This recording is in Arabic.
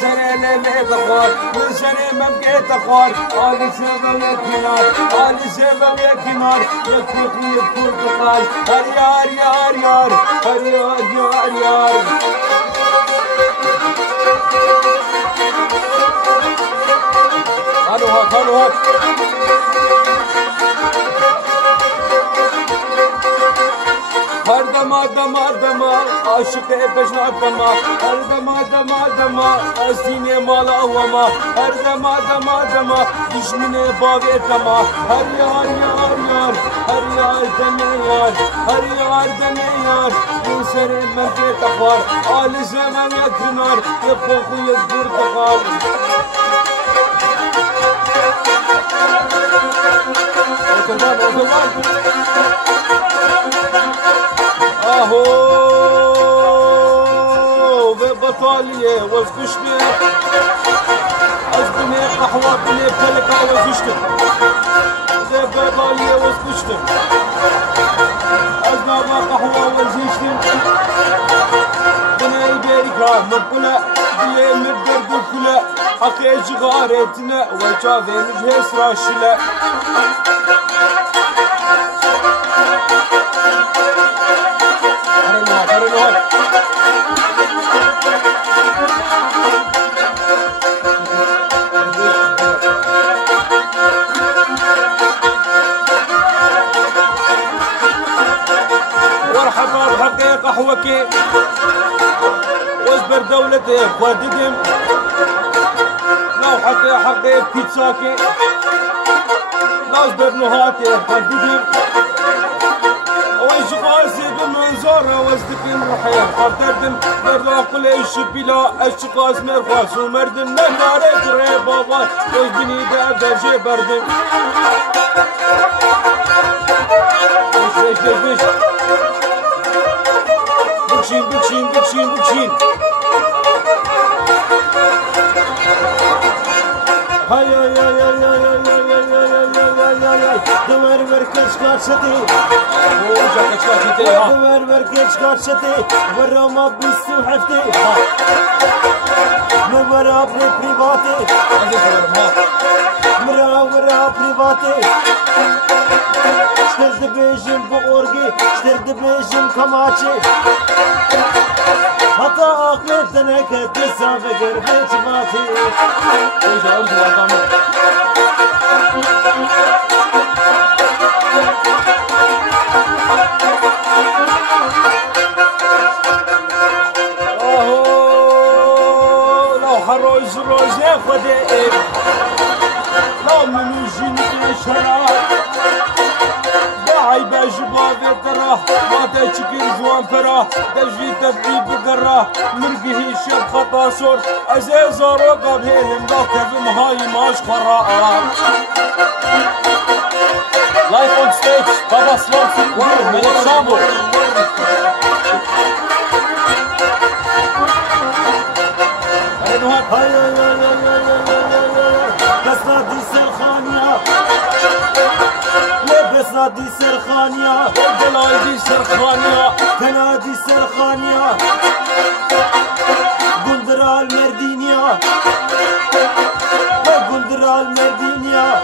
سنة لما تخار من سنة ممكن تخار علي سبب يا كنار علي سبب يا كنار يكفي يكفي تقال هر يار يار يار هر يار يار يار هلو هات هلو هات هر دما دما دما عاشق بجنا دما هر دما دما دما سینه مال اوما هر دما دما دما دشمن باوی دما هر یار یار یار هر یار دمی یار هر یار دمی یار این سر من به تخار آل زمان کنار یفوق یزبور تخار اوتوبان اوتوبان اهو في بطالية وزبشني ازبني قهوة بني بتلقى وزشتم في بطالية وزبشتم ازبني قهوة وزشتم بني البيريكا مبقلة بيه مبقرد كله حقي جغارتنا وجافي مجهس راشلة مرحبا بحقي قهوكي وازبر دولتي بخدقم لو حقي بيتزاكي لو ازبر نهاتي بخدقم ويش قاسي بمنظره وازدقم روحي قردردم برلا قليش بلا اشقاس مرخاص ومردم نهاري كري بابا وزبني دابدرجي بردم بيش بكشين هاي هاي هاي هاي دور وركش كاتشتي دور وركش كاتشتي ورا ما بيسو حفتي ورا بريفاتي ورا بريفاتي شترد بيجم بورجي شترد بيجم كماشي حتى أقلت نكت تسافر بجماتي ايش عاوز تعمل اهو لو حروز روز ياخذ لو من جنك شراب داعي باجبابي تراه ما تشكر جوان فراه تجي تبدي بقراه مرقه شب خطاسور عزيز روقه بهن ملاكب مهاي ماش خراء لايف اون ستيج بابا سلام ملك شابو هاي بس سرخانية لبس نادي سرخانية دلالي سرخانية تنادي سرخانية قندرة المردينية قندرة المردينية